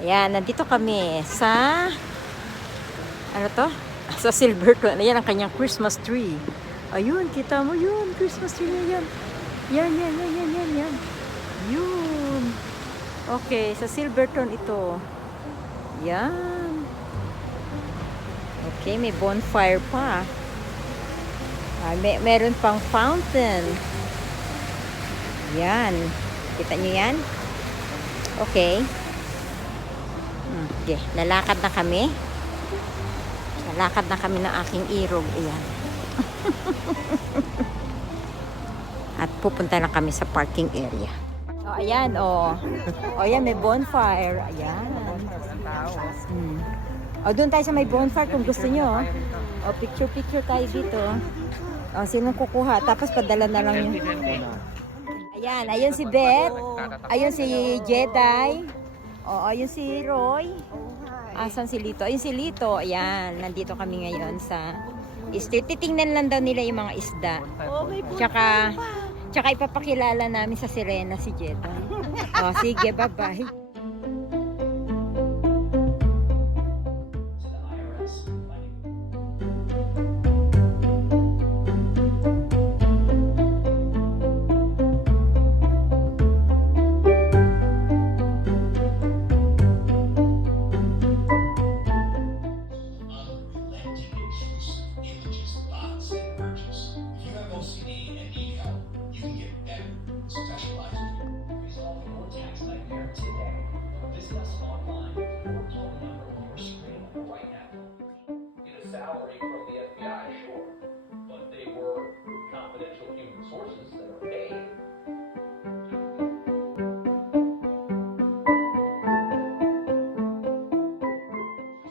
Ayan, nandito kami sa, ano to? Sa Silverton. Ayan ang kanyang Christmas tree. Ayun, kita mo yun. Christmas tree na yan. Yan. Yun. Okay, sa Silverton ito. Yan. Okay, may bonfire pa. Meron pang fountain. Yan. Kita nyo yan? Okay. Okay, lalakad na kami. Lalakad na kami ng aking irog. Ayan. At pupunta na kami sa parking area. Oh, ayan, oh. Oh, ayan, may bonfire. Ayan. Oh, doon tayo sa may bonfire kung gusto nyo. Oh, picture tayo dito. Oh, sinong kukuha? Tapos padala na lang yung... Ayan, ayun si Beth. Ayun si Jedi. Oh, ayun si Roy. Asan si Lito? Ayun si Lito. Ayan, nandito kami ngayon sa street. Titingnan lang daw nila yung mga isda. Tsaka ipapakilala namin sa Sirena si Jedi. Oh, sige, bye-bye. Salary from the FBI, sure, but they were confidential human sources that are paid.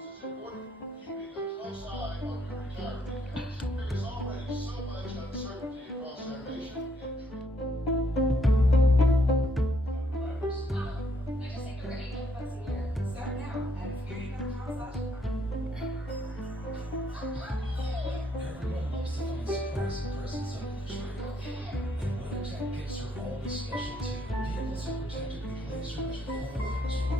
It's important keeping a close eye on your retirement age. There is already so much uncertainty across our nation. I just think we're gonna $800 a year. Start now at fearing.com/. Everyone loves to find surprising presents under the tree. And WeatherTech gifts are always special too. Vehicles are protected with laser vision photos for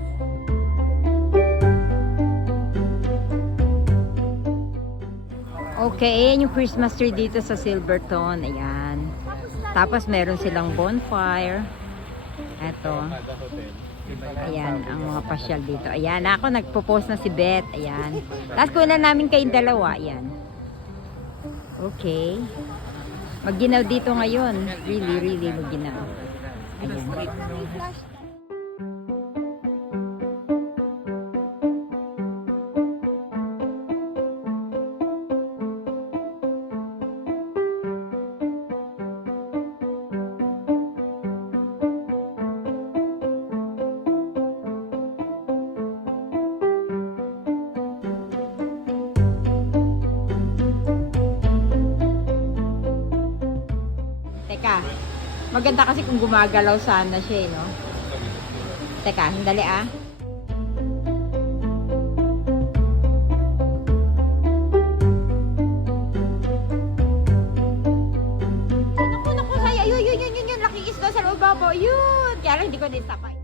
Okay, ayan yung Christmas tree dito sa Silverton. Ayan. Tapos meron silang bonfire. Eto. Ayan, ang mga pasyal dito. Ayan, ako nagpo-post na si Beth. Ayan. Tapos kunan namin kayong dalawa. Ayan. Okay. Magginaw dito ngayon. Really magginaw. Ayan. Teka, maganda kasi kung gumagalaw sana siya, no? Teka, sandali ah. Naku, saya. Yun, laking isda sa loob babaw. Yun! Kaya lang hindi ko na-isapay.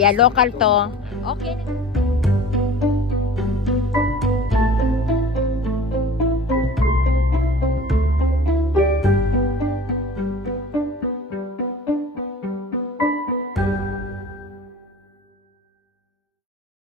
Yeah, local to. Okay.